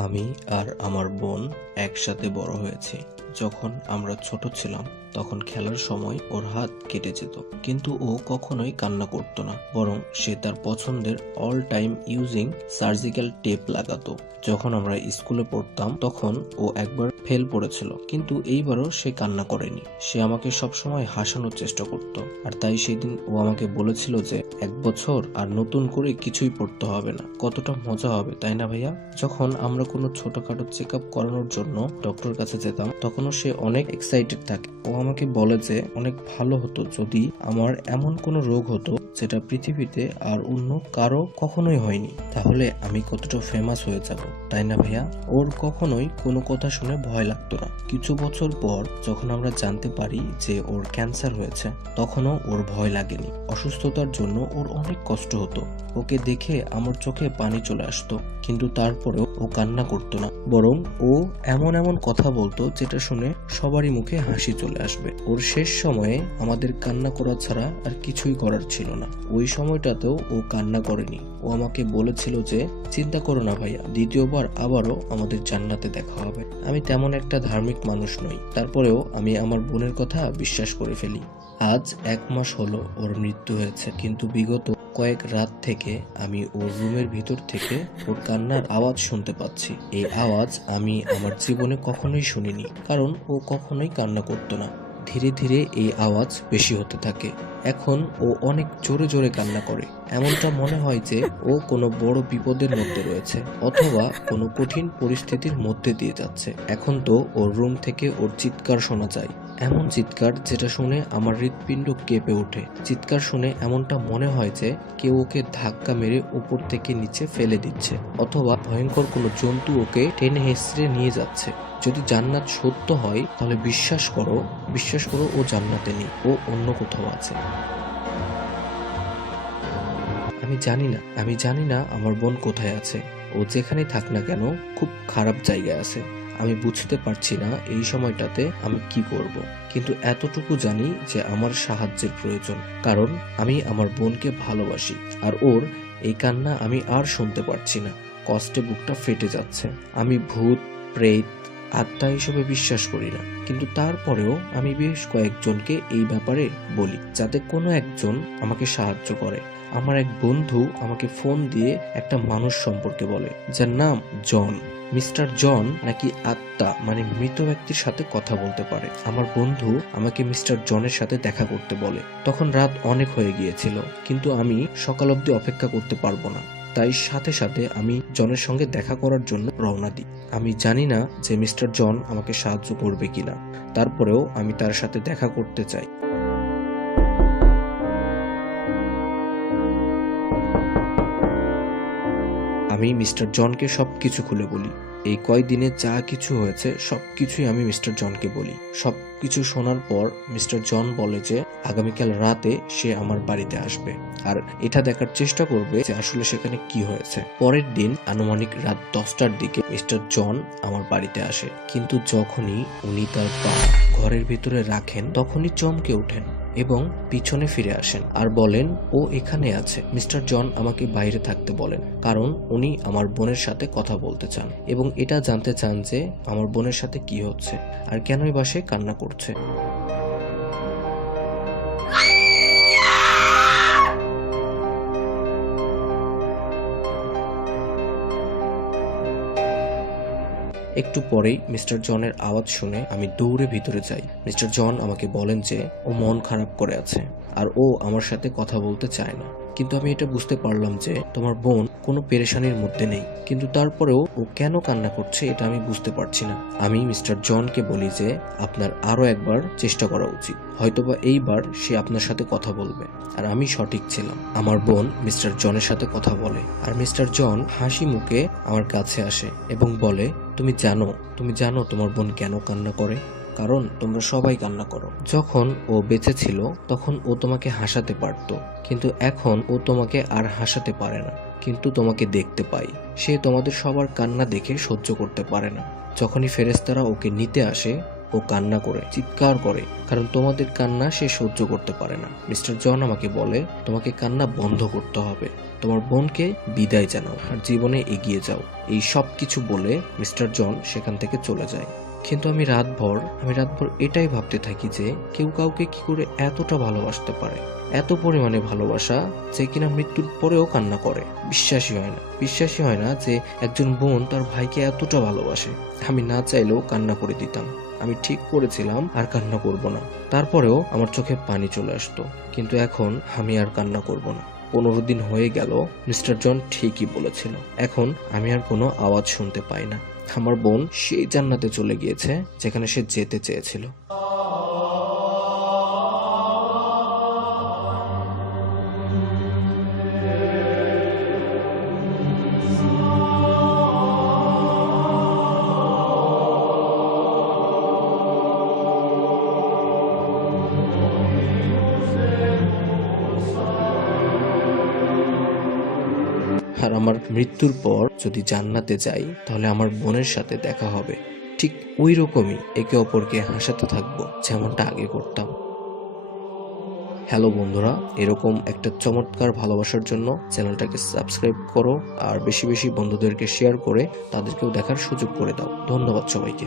আমি আর আমার বোন একসাথে বড় হয়েছি। যখন আমরা ছোট ছিলাম তখন খেলার সময় ওর হাত কেটে যেত, কিন্তু ও কখনোই কান্না করতো না, বরং সে তার পছন্দের all time using surgical tape লাগাতো। যখন আমরা স্কুলে পড়তাম তখন ও একবার ফেল পড়েছিল, কিন্তু এইবারও সে কান্না করেনি। সে আমাকে সবসময় হাসানোর চেষ্টা করত, আর তাই সেদিন ও আমাকে বলেছিল যে 1 বছর আর নতুন করে কিছুই পড়তে হবে না। কতটা মজা হবে, তাই না ভাইয়া? যখন আমরা কোনো ছোটখাটো চেক আপ করানোর জন্য ডক্টর কাছে যেতাম তখনও সে অনেক এক্সাইটেড থাকে। ও আমাকে বলে যে অনেক ভালো হতো যদি আমার এমন কোনো রোগ হতো যেটা পৃথিবীতে আর অন্য কারো কখনোই হয়নি, তাহলে আমি কতটা ফেমাস হয়ে যাব, তাই না ভাইয়া? ওর কখনোই কোনো কথা শুনে ভয় লাগতো না। কিছু বছর পর যখন আমরা জানতে পারি যে ওর ক্যান্সার হয়েছে, তখনও ওর ভয় লাগেনি। অসুস্থতার জন্য ওর অনেক কষ্ট হতো, ওকে দেখে আমার চোখে পানি চলে আসতো, কিন্তু তারপরেও ও কান্না করতো না, বরং ও এমন এমন কথা বলতো যেটা শুনে সবারই মুখে হাসি চলে আসবে। ওর শেষ সময়ে আমাদের কান্না করা ছাড়া আর কিছুই করার ছিল না। ওই সময়টাতেও ও কান্না করেনি। ও আমাকে বলেছিল যে চিন্তা করো না ভাইয়া, দ্বিতীয়বার আবারও আমাদের জান্নাতে দেখা হবে। আমি তেমন একটা ধার্মিক মানুষ নই, তারপরেও আমি আমার বোনের কথা বিশ্বাস করে ফেলি। আজ 1 মাস হলো ওর মৃত্যু হয়েছে, কিন্তু বিগত কয়েক রাত থেকে আমি ওর রুমের ভিতর থেকে ওর কান্নার আওয়াজ শুনতে পাচ্ছি। এই আওয়াজ আমি আমার জীবনে কখনোই শুনিনি, কারণ ও কখনোই কান্না করতো না। ধীরে ধীরে এই আওয়াজ বেশি হতে থাকে। এখন ও অনেক জোরে জোরে কান্না করে, এমনটা মনে হয় যে ও কোনো বড় বিপদের মধ্যে রয়েছে অথবা কোনো কঠিন পরিস্থিতির মধ্যে দিয়ে যাচ্ছে। এখন তো ওর রুম থেকে ওর চিৎকার শোনা যায়, এমন চিৎকার যেটা শুনে আমার হৃৎপিণ্ড কেঁপে ওঠে। চিৎকার শুনে এমনটা মনে হয় যে কেউ ওকে ধাক্কা মেরে উপর থেকে নিচে ফেলে দিচ্ছে, অথবা ভয়ঙ্কর কোনো জন্তু ওকে টেনে হেঁচড়ে নিয়ে যাচ্ছে। যদি জান্নাত সত্য হয় তাহলে বিশ্বাস করো ও জান্নাতে নেই, ও অন্য কোথাও আছে। আমি জানি না আমার বোন কোথায় আছে। ও যেখানেই থাক না কেন খুব খারাপ জায়গায় আছে। আমি বুঝতে পারছি না এই সময়টাতে আমি কি করব, কিন্তু এতটুকু জানি যে আমার সাহায্যের প্রয়োজন, কারণ আমি আমার বোনকে ভালোবাসি। আর ওর এই কান্না আমি আর শুনতে পারছি না। কষ্টে বুকটা ফেটে যাচ্ছে। আমি ভূত, প্রেত, আত্মা হিসেবে বিশ্বাস করি না, কিন্তু তারপরেও আমি বেশ কয়েকজনকে এই ব্যাপারে বলি, যাতে কোনো একজন আমাকে সাহায্য করে। আমার এক বন্ধু আমাকে ফোন দিয়ে একটা মানুষ সম্পর্কে বলে, যার নাম জন। মিস্টার জন নাকি আত্মা মানে মৃত ব্যক্তির সাথে কথা বলতে পারে। আমার বন্ধু আমাকে মিস্টার জনের সাথে দেখা করতে বলে। তখন রাত অনেক হয়ে গিয়েছিল, কিন্তু আমি সকাল অবধি অপেক্ষা করতে পারবো না, তাই সাথে সাথে আমি জনের সঙ্গে দেখা করার জন্য রওনা দিই। আমি জানি না যে মিস্টার জন আমাকে সাহায্য করবে কিনা, তারপরেও আমি তার সাথে দেখা করতে চাই। আমি মিস্টার জনকে সবকিছু খুলে বলি। এই কয়দিনে যা কিছু হয়েছে সবকিছুই আমি মিস্টার জনকে বলি। সবকিছু শোনার পর মিস্টার জন বলে যে আগামীকাল রাতে সে আমার বাড়িতে আসবে আর এটা দেখার চেষ্টা করবে যে আসলে সেখানে কি হয়েছে। পরের দিন আনুমানিক রাত 10টার দিকে মিস্টার জন আমার বাড়িতে আসে, কিন্তু যখনই উনি তার পা ঘরের ভিতরে রাখেন তখনই চমকে ওঠেন এবং পিছনে ফিরে আসেন আর বলেন ও এখানে আছে। মিস্টার জন আমাকে বাইরে থাকতে বলেন, কারণ উনি আমার বোনের সাথে কথা বলতে চান এবং এটা জানতে চান যে আমার বোনের সাথে কি হচ্ছে আর কেনই বা সে কান্না করছে। একটু পরেই মিস্টার জনের আওয়াজ শুনে আমি দৌড়ে ভিতরে যাই। মিস্টার জন আমাকে বলেন যে ও মন খারাপ করে আছে আর ও আমার সাথে কথা বলতে চায় না, কিন্তু আমি এটা বুঝতে পারলাম যে তোমার বোন কোনো পেরেশানির মধ্যে নেই, কিন্তু তারপরেও ও কেন কান্না করছে এটা আমি বুঝতে পারছি না। আমি মিস্টার জনকে বলি যে আপনার আরো একবার চেষ্টা করা উচিত, হয়তোবা এইবার সে আপনার সাথে কথা বলবে। আর আমি সঠিক ছিলাম। আমার বোন মিস্টার জনের সাথে কথা বলে আর মিস্টার জন হাসি মুখে আমার কাছে আসে এবং বলে, তুমি জানো তোমার বোন কেন কান্না করে? কারণ তোমরা সবাই কান্না করো। যখন ও বেঁচে ছিল তখন ও তোমাকে হাসাতে পারতো, কিন্তু এখন ও তোমাকে আর হাসাতে পারে না, কিন্তু তোমাকে দেখতে পাই। সে তোমাদের সবার কান্না দেখে সহ্য করতে পারে না। যখনই ফেরেশতারা ওকে নিতে আসে ও কান্না করে, চিৎকার করে, কারণ তোমাদের কান্না সে সহ্য করতে পারে না। মিস্টার জন আমাকে বলে, তোমাকে কান্না বন্ধ করতে হবে, তোমার বোনকে বিদায় জানাও আর জীবনে এগিয়ে যাও। এই সব কিছু বলে মিস্টার জন সেখান থেকে চলে যায়। কিন্তু আমি রাতভর এটাই ভাবতে থাকি যে কেউ কাউকে কি করে এতটা ভালোবাসতে পারে, এত পরিমাণে ভালোবাসা যে কিনা মৃত্যুর পরেও কান্না করে। বিশ্বাসই হয় না যে একজন বোন তার ভাইকে এতটা ভালোবাসে। আমি না চাইলেও কান্না করে দিতাম। আমি ঠিক করেছিলাম আর কান্না করব না, তারপরেও আমার চোখে পানি চলে আসতো। কিন্তু এখন আমি আর কান্না করব না। 15 দিন হয়ে গেল, মিস্টার জন ঠিকই বলেছিল। এখন আমি আর কোনো আওয়াজ শুনতে পাই না। আমার বোন সেই জান্নাতে চলে গিয়েছে যেখানে সে যেতে চেয়েছিল। আর আমার মৃত্যুর পর যদি জান্নাতে যাই, তাহলে আমার বোনের সাথে দেখা হবে। ঠিক ওই রকমই একে অপরকে হাসাতে থাকবো, যেমনটা আগে করতাম। হ্যালো বন্ধুরা, এরকম একটা চমৎকার ভালোবাসার জন্য চ্যানেলটাকে সাবস্ক্রাইব করো আর বেশি বেশি বন্ধুদেরকে শেয়ার করে তাদেরকেও দেখার সুযোগ করে দাও। ধন্যবাদ সবাইকে।